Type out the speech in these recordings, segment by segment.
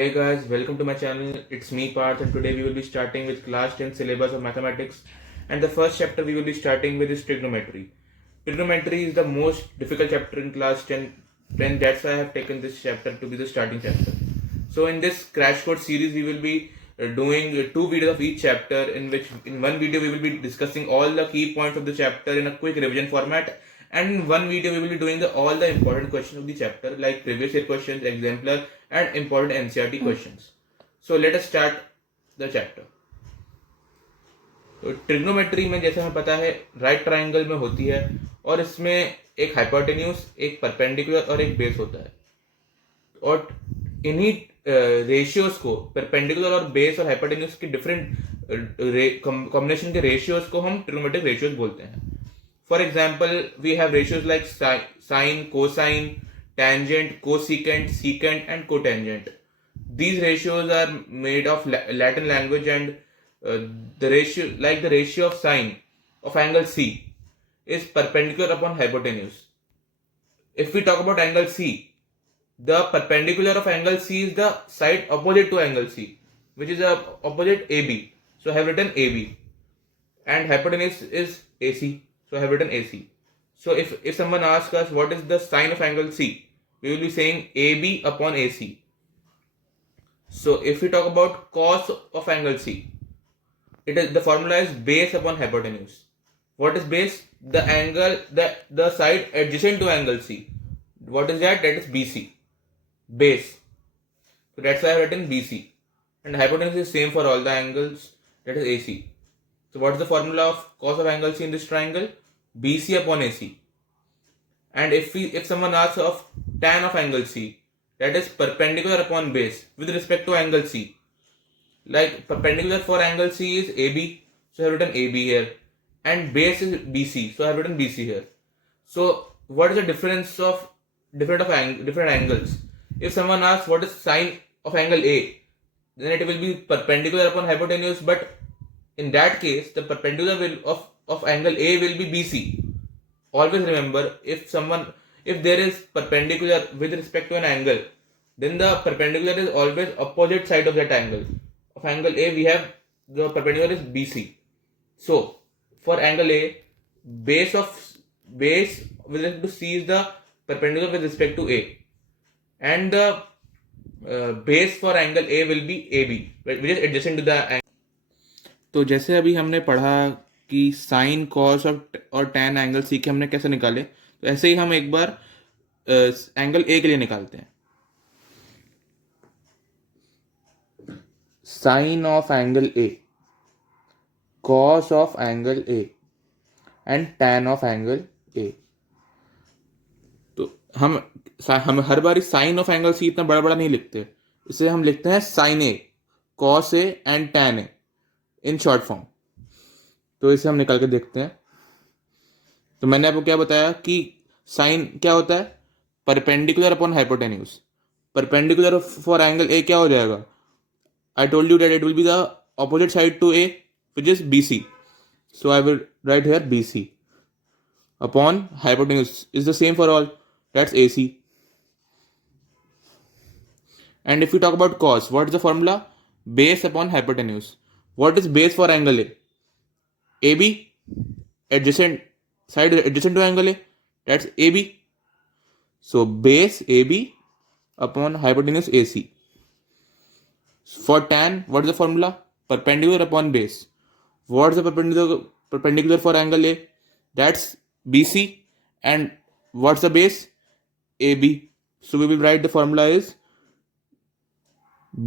Hey guys, welcome to my channel. It's me Parth, and today we will be starting with class 10 syllabus of mathematics. And the first chapter we will be starting with is trigonometry. Trigonometry is the most difficult chapter in class 10. That's why I have taken this chapter to be the starting chapter. So in this crash course series we will be doing two videos of each chapter, in which in one video we will be discussing all the key points of the chapter in a quick revision format, and in one video we will be doing all the important questions of the chapter, like previous year questions, exemplar, and important NCERT questions. So let us start the chapter. तो trigonometry में जैसे हमें पता है right triangle में होती है, और इसमें एक हाइपोटेन्यूज, एक परपेंडिकुलर और एक बेस होता है, और इन्हीं रेशियोज को, परपेंडिकुलर और बेस और हाइपोटेन्यूज के डिफरेंट कॉम्बिनेशन के रेशियोज को हम ट्रिग्नोमेट्रिक रेशियोज बोलते हैं. For example we have ratios like sine, cosine, tangent, cosecant, secant, and cotangent. These ratios are made of Latin language, and the ratio of sine of angle C is perpendicular upon hypotenuse. If we talk about angle C, the perpendicular of angle C is the side opposite to angle C, which is the opposite AB. So I have written AB, and hypotenuse is AC. So I have written AC. So if someone asks us what is the sine of angle C, we will be saying AB upon AC. So if we talk about cos of angle C, the formula is base upon hypotenuse. What is base? The angle, the side adjacent to angle C. What is that? That is BC. Base. So that's why I have written BC. And hypotenuse is same for all the angles. That is AC. So what is the formula of cos of angle C in this triangle? BC upon AC. And if someone asks of tan of angle C, that is perpendicular upon base with respect to angle C. Like perpendicular for angle C is AB, so I have written AB here, and base is BC, so I have written BC here. So what is the difference of different angles? If someone asks what is sine of angle A, then it will be perpendicular upon hypotenuse, but in that case the perpendicular of angle A will be BC. Always remember, if there is perpendicular with respect to an angle, then the perpendicular is always opposite side of that angle. Of angle A, we have the perpendicular is BC. So for angle A, base with respect to C is the perpendicular with respect to A, and the base for angle A will be AB, which is adjacent to the angle. तो जैसे अभी हमने पढ़ा कि sign, cos और tan angle C के हमने कैसे निकाले, तो ऐसे ही हम एक बार एंगल ए के लिए निकालते हैं. Sine of angle A, cos of angle A, and tan of angle A. तो हम हर बार साइन ऑफ एंगल सी इतना बड़ा बड़ा नहीं लिखते, इसे हम लिखते हैं sine A, cos A and tan A in short form. तो इसे हम निकाल के देखते हैं. तो मैंने आपको क्या बताया कि साइन क्या होता है? Perpendicular upon hypotenuse. Perpendicular for angle A क्या हो जाएगा? I told you that it will be the opposite side to A, which is BC. So I will write here BC upon hypotenuse is the same for all, that's AC. And if we talk about cos, what is the formula? Base upon hypotenuse. What is base for angle A? AB, side adjacent to angle A, that's AB. So base AB upon hypotenuse AC. For tan, what is the formula? Perpendicular upon base. What is the perpendicular for angle A? That's BC. And what's the base? AB. So we will write the formula is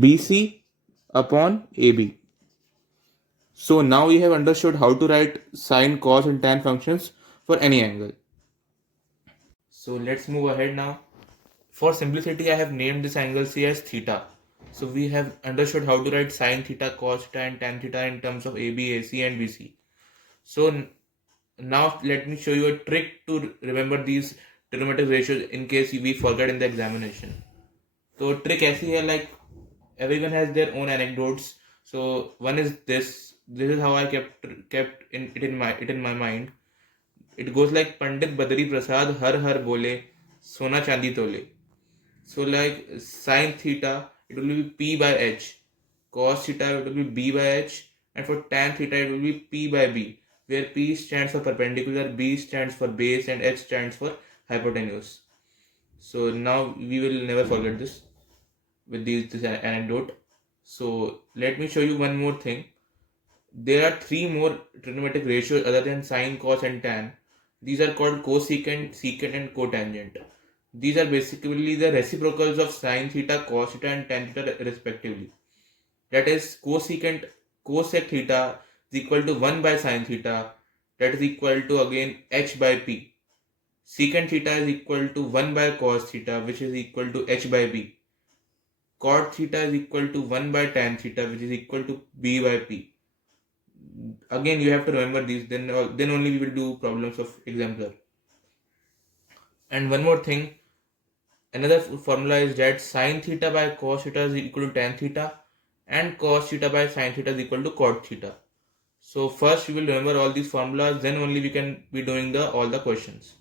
BC upon AB. So now we have understood how to write sine, cos and tan functions for any angle. So let's move ahead now. For simplicity, I have named this angle C as theta. So we have understood how to write sine theta, cos theta and tan theta in terms of AB, AC and BC. So now let me show you a trick to remember these trigonometric ratios in case we forget in the examination. So trick ऐसी है, like everyone has their own anecdotes. So one is this is how I kept it in my mind. It goes like Pandit Badri Prasad har har bole, sona chandi tole. So like sine theta, it will be P by H. Cos theta it will be B by H, and for tan theta it will be P by B, where P stands for perpendicular, B stands for base, and H stands for hypotenuse. So now we will never forget this with this anecdote. So let me show you one more thing. There are three more trigonometric ratios other than sine, cos, and tan. These are called cosecant, secant, and cotangent. These are basically the reciprocals of sine theta, cos theta, and tan theta respectively. That is, cosec theta is equal to 1 by sine theta, that is equal to again h by p. Secant theta is equal to 1 by cos theta, which is equal to h by b. Cot theta is equal to 1 by tan theta, which is equal to b by p. Again, you have to remember these, then only we will do problems of exemplar. And one more thing, another formula is that sine theta by cos theta is equal to tan theta, and cos theta by sine theta is equal to cot theta. So first we will remember all these formulas, then only we can be doing all the questions.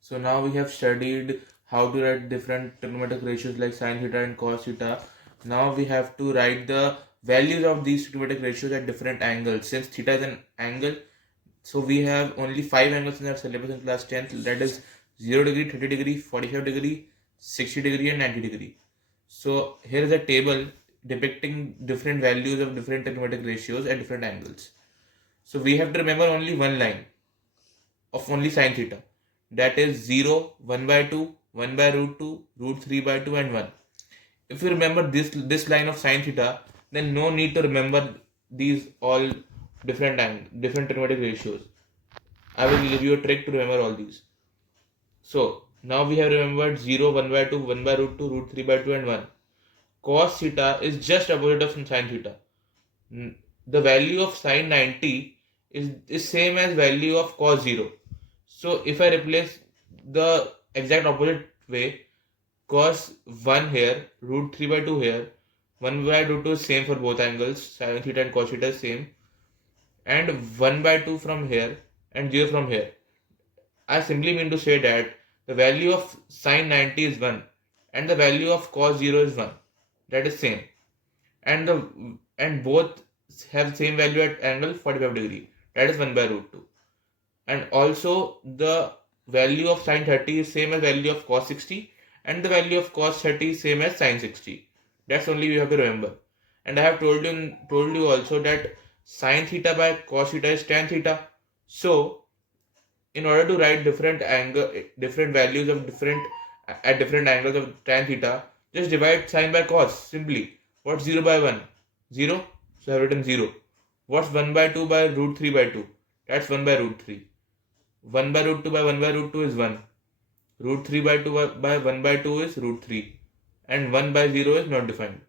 So now we have studied how to write different trigonometric ratios like sine theta and cos theta. Now we have to write the values of these trigonometric ratios at different angles. Since theta is an angle, so we have only 5 angles in our syllabus in class 10th, that is 0 degree, 30 degree, 45 degree, 60 degree, and 90 degree. So here is a table depicting different values of different trigonometric ratios at different angles. So we have to remember only one line of only sine theta, that is 0, 1 by 2, 1 by root 2, root 3 by 2, and 1. If you remember this line of sine theta, then no need to remember these all different trigonometric ratios. I will give you a trick to remember all these. So now we have remembered 0, 1 by 2, 1 by root 2, root 3 by 2, and 1. Cos theta is just opposite of sine theta. The value of sine 90 is same as value of cos 0. So if I replace the exact opposite way, cos 1 here, root 3 by 2 here, 1 by root 2 is same for both angles, sin theta and cos theta is same, and 1 by 2 from here and 0 from here. I simply mean to say that the value of sine 90 is 1 and the value of cos 0 is 1. That is same. And both have same value at angle 45 degree. That is 1 by root 2. And also the value of sine 30 is same as value of cos 60, and the value of cos 30 is same as sine 60. That's only we have to remember. And I have told you also that sine theta by cos theta is tan theta. So in order to write different values of different angles of tan theta, just divide sine by cos simply. What's 0 by 1? 0. So I have written 0. What's 1 by 2 by root 3 by 2? That's 1 by root 3. 1 by root 2 by 1 by root 2 is 1. Root 3 by 2 by 1 by 2 is root 3. And 1 by 0 is not defined.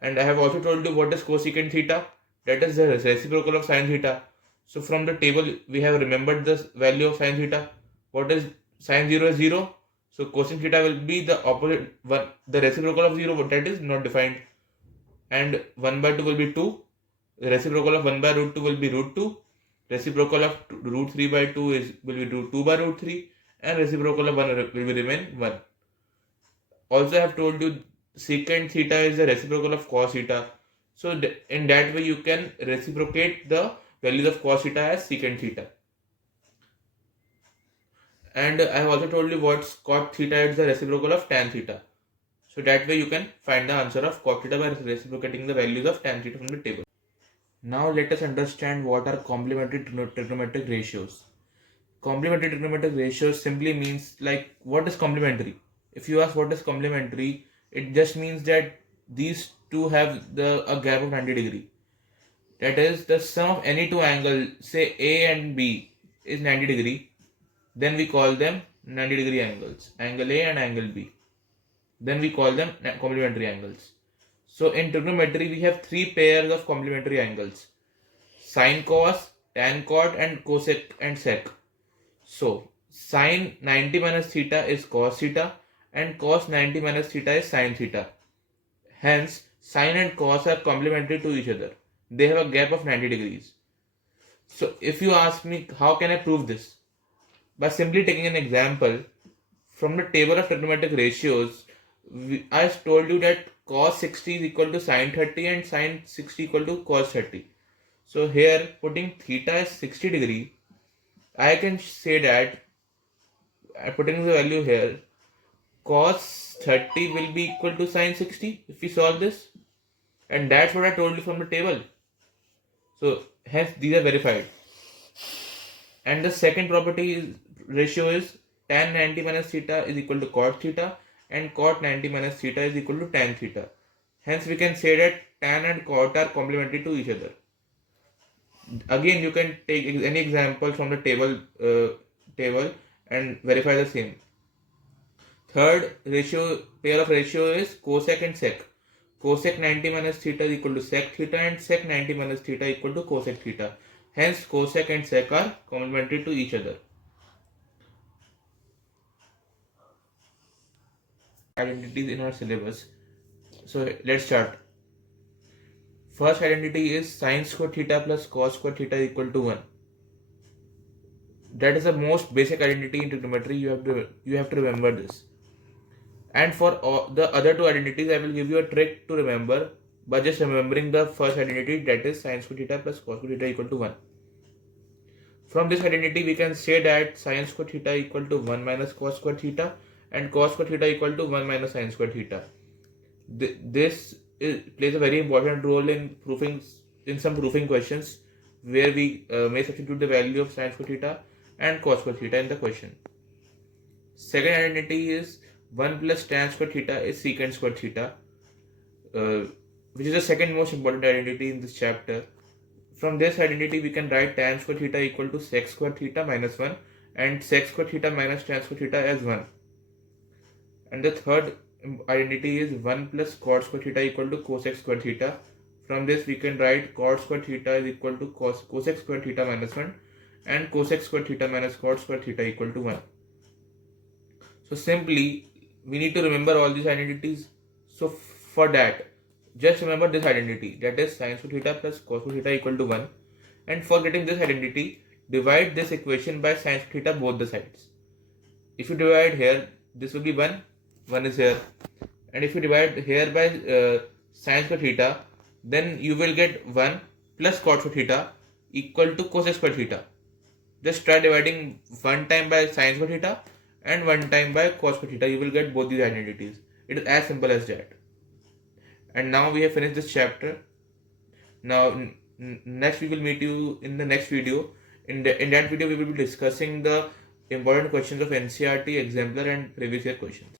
And I have also told you what is cosecant theta. That is the reciprocal of sine theta. So from the table we have remembered the value of sine theta. What is sine 0 is 0. So cosine theta will be the opposite one, the reciprocal of 0, but that is not defined. And 1 by 2 will be 2. The reciprocal of 1 by root 2 will be root 2. Reciprocal of root 3 by 2 will be 2 by root 3. And reciprocal of 1 will remain 1. Also I have told you secant theta is the reciprocal of cos theta. So in that way you can reciprocate the values of cos theta as secant theta. And I have also told you what cot theta is the reciprocal of tan theta. So that way you can find the answer of cot theta by reciprocating the values of tan theta from the table. Now let us understand what are complementary trigonometric ratios. Complementary trigonometric ratios simply means like what is complementary. If you ask what is complementary, it just means that these two have a gap of 90 degree. That is, the sum of any two angles, say A and B, is 90 degree. Then we call them 90 degree angles, angle A and angle B. Then we call them complementary angles. So in trigonometry we have three pairs of complementary angles: sine cos, tan cot, and cosec and sec. So sine 90 minus theta is cos theta and cos 90 minus theta is sine theta. Hence sine and cos are complementary to each other. They have a gap of 90 degrees. So if you ask me how can I prove this? By simply taking an example from the table of trigonometric ratios, I told you that cos 60 is equal to sin 30 and sin 60 equal to cos 30. So here putting theta as 60 degree, I can say that putting the value here, cos 30 will be equal to sin 60 if we solve this, and that's what I told you from the table. So hence these are verified. And the second property is ratio is tan 90 minus theta is equal to cot theta, and cot 90 minus theta is equal to tan theta. Hence we can say that tan and cot are complementary to each other. Again, you can take any example from the table and verify the same. Third pair of ratio is cosec and sec. Cosec 90 minus theta is equal to sec theta, and sec 90 minus theta equal to cosec theta. Hence, cosec and sec are complementary to each other. Identities in our syllabus. So let's start. First identity is sin square theta plus cos square theta equal to 1. That is the most basic identity in trigonometry. You have to remember this. And for all the other two identities, I will give you a trick to remember by just remembering the first identity, that is sin square theta plus cos square theta equal to 1. From this identity, we can say that sin square theta equal to 1 minus cos square theta, and cos square theta equal to 1 minus sin square theta. This plays a very important role in some proving questions where we may substitute the value of sin square theta and cos square theta in the question. Second identity is 1 plus tan square theta is secant square theta, which is the second most important identity in this chapter. From this identity, we can write tan square theta equal to sec square theta minus 1 and sec square theta minus tan square theta as 1. And the third identity is 1 plus cot square theta equal to cosec square theta. From this, we can write cot square theta is equal to cosec square theta minus 1 and cosec square theta minus cot square theta equal to 1. So simply, we need to remember all these identities. So for that, just remember this identity, that is sin square theta plus cos square theta equal to 1. And for getting this identity, divide this equation by sin square theta both the sides. If you divide here, this will be 1 is here. And if you divide here by sin square theta, then you will get 1 plus cot square theta equal to cosec square theta. Just try dividing one time by sin square theta and one time by cos square theta. You will get both these identities. It is as simple as that. And now we have finished this chapter. Now next we will meet you in the next video. In that video we will be discussing the important questions of NCERT, exemplar and previous year questions.